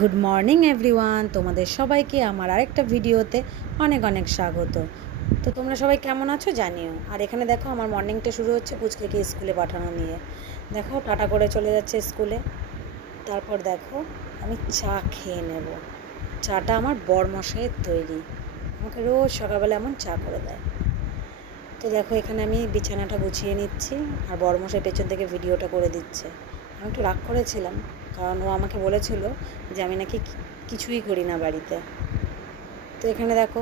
Good morning everyone, তোমাদের সবাইকে আমার আরেকটা ভিডিওতে অনেক অনেক স্বাগত। তো তোমরা সবাই কেমন আছো জানিও। আর এখানে দেখো আমার মর্নিংটা শুরু হচ্ছে পুচকেকে স্কুলে পাঠানো নিয়ে। দেখো টাটা করে চলে যাচ্ছে স্কুলে। তারপর দেখো আমি চা খেয়ে নেব। চাটা আমার বরমশাইয়ের তৈরি, আমাকে রোজ সকালবেলা এমন চা করে দেয়। তো দেখো এখানে আমি বিছানাটা গুছিয়ে নিচ্ছি আর বরমশাই পেছন থেকে ভিডিওটা করে দিচ্ছে। আমি একটু রাগ করেছিলাম, কারণ ও আমাকে বলেছিল যে আমি নাকি কিছুই করি না বাড়িতে। তো এখানে দেখো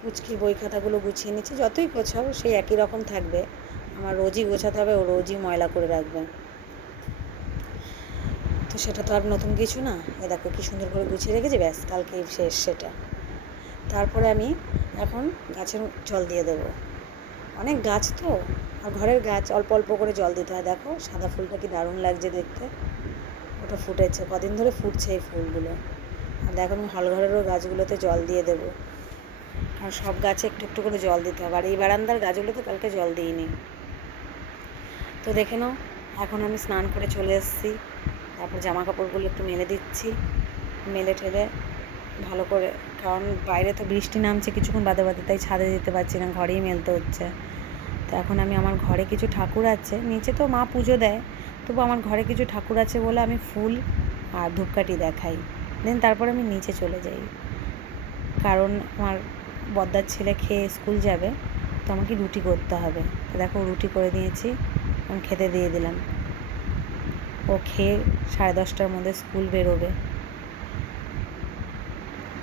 পুচকির বই খাতাগুলো গুছিয়ে নিচ্ছি। যতই গোছাও সেই একই রকম থাকবে, আমার রোজই গোছাতে হবে, ও রোজই ময়লা করে রাখবে। তো সেটা তো আর নতুন কিছু না। এ দেখো কী সুন্দর করে গুছিয়ে রেখেছি, ব্যাস কালকেই শেষ সেটা। তারপরে আমি এখন গাছের জল দিয়ে দেবো। অনেক গাছ তো, আর ঘরের গাছ অল্প অল্প করে জল দিতে হয়। দেখো সাদা ফুলটা কি দারুণ লাগছে দেখতে, ওটা ফুটেছে, কদিন ধরে ফুটছে এই ফুলগুলো। আর দেখো আমি হলঘরেরও গাছগুলোতে জল দিয়ে দেবো, আর সব গাছে একটু একটু করে জল দিতে হবে। আর এই বারান্দার গাছগুলোতে কালকে জল দিইনি। তো দেখে নাও, এখন আমি স্নান করে চলে এসেছি। তারপর জামা কাপড়গুলো একটু মেলে দিচ্ছি, মেলে ঠেলে ভালো করে, কারণ বাইরে তো বৃষ্টি নামছে কিছুক্ষণ বাদে বাদে, তাই ছাদে যেতে পারছি না, ঘরেই মেলতে হচ্ছে। তো এখন আমি আমার ঘরে কিছু ঠাকুর আছে, নিচে তো মা পুজো দেয়, তবু আমার ঘরে কিছু ঠাকুর আছে বলে আমি ফুল আর ধূপকাঠি দেখাই, দেন তারপর আমি নিচে চলে যাই। কারণ আমার বদ্দার ছেলে খেয়ে স্কুল যাবে, তো আমাকে রুটি করতে হবে। তো দেখো রুটি করে দিয়েছি, আমি খেতে দিয়ে দিলাম। ও খেয়ে 10:30টার মধ্যে স্কুল বেরোবে।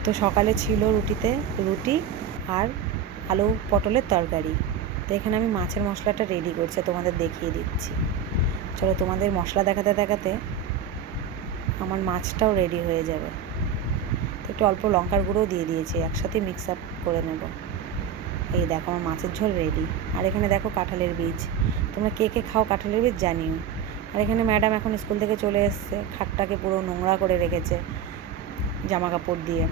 তো সকালে ছিল রুটি আর আলু পটলের তরকারি। তো এখানে আমি মাছের মশলাটা রেডি করছি, তোমাদের দেখিয়ে দিচ্ছি। চলো, তোমাদের মশলা দেখাতে দেখাতে আমার মাছটাও রেডি হয়ে যাবে। তো একটু অল্প লঙ্কার গুঁড়োও দিয়ে দিয়েছি, একসাথে মিক্স আপ করে নেব। এই দেখো আমার মাছের ঝোল রেডি। আর এখানে দেখো কাঁঠালের বীজ, তোমরা কে কে খাও কাঁঠালের বীজ জানিও। আর এখানে ম্যাডাম এখন স্কুল থেকে চলে এসছে, খাটটাকে পুরো নোংরা করে রেখেছে জামা কাপড় দিয়ে।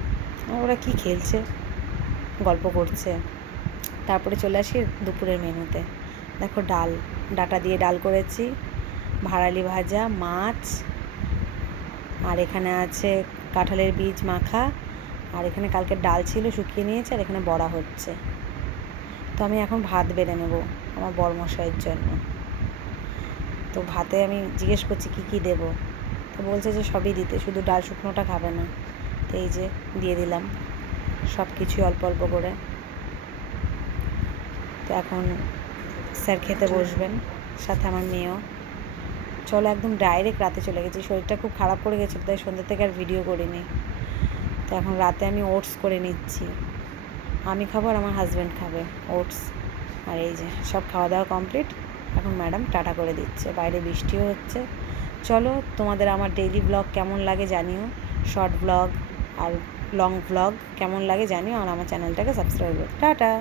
ওরা কি খেলছে, গল্প করছে। তারপরে চলে আসি দুপুরের মেনুতে। দেখো ডাটা দিয়ে ডাল করেছি, ভাড়ালি ভাজা, মাছ, আর এখানে আছে কাঁঠালের বীজ মাখা, আর এখানে কালকে ডাল ছিল শুকিয়ে নিয়েছে, আর এখানে বড়া হচ্ছে। তো আমি এখন ভাত বেড়ে নেব আমার বরমশাইয়ের জন্য। তো ভাতে আমি জিজ্ঞেস করছি কী কী দেবো, তো বলছে যে সবই দিতে, শুধু ডাল শুকনোটা খাবে না। তো এই যে দিয়ে দিলাম সব কিছুই অল্প অল্প করে। তো এখন স্যার খেতে বসবেন, সাথে আমার মেয়েও। চলো, একদম ডাইরেক্ট রাতে চলে গেছি, শরীরটা খুব খারাপ করে গেছিলো, তাই সন্ধ্যে থেকে আর ভিডিও করিনি। তো এখন রাতে আমি ওটস করে নিচ্ছি, আমি খাবো আর আমার হাজব্যান্ড খাবে ওটস। আর এই যে সব খাওয়া দাওয়া কমপ্লিট, এখন ম্যাডাম টাটা করে দিচ্ছে, বাইরে বৃষ্টিও হচ্ছে। চলো, তোমাদের আমার ডেইলি ব্লগ কেমন লাগে জানিও, শর্ট ব্লগ আর লং ব্লগ কেমন লাগে জানিও, আর আমার চ্যানেলটাকে সাবস্ক্রাইব করো। টাটা।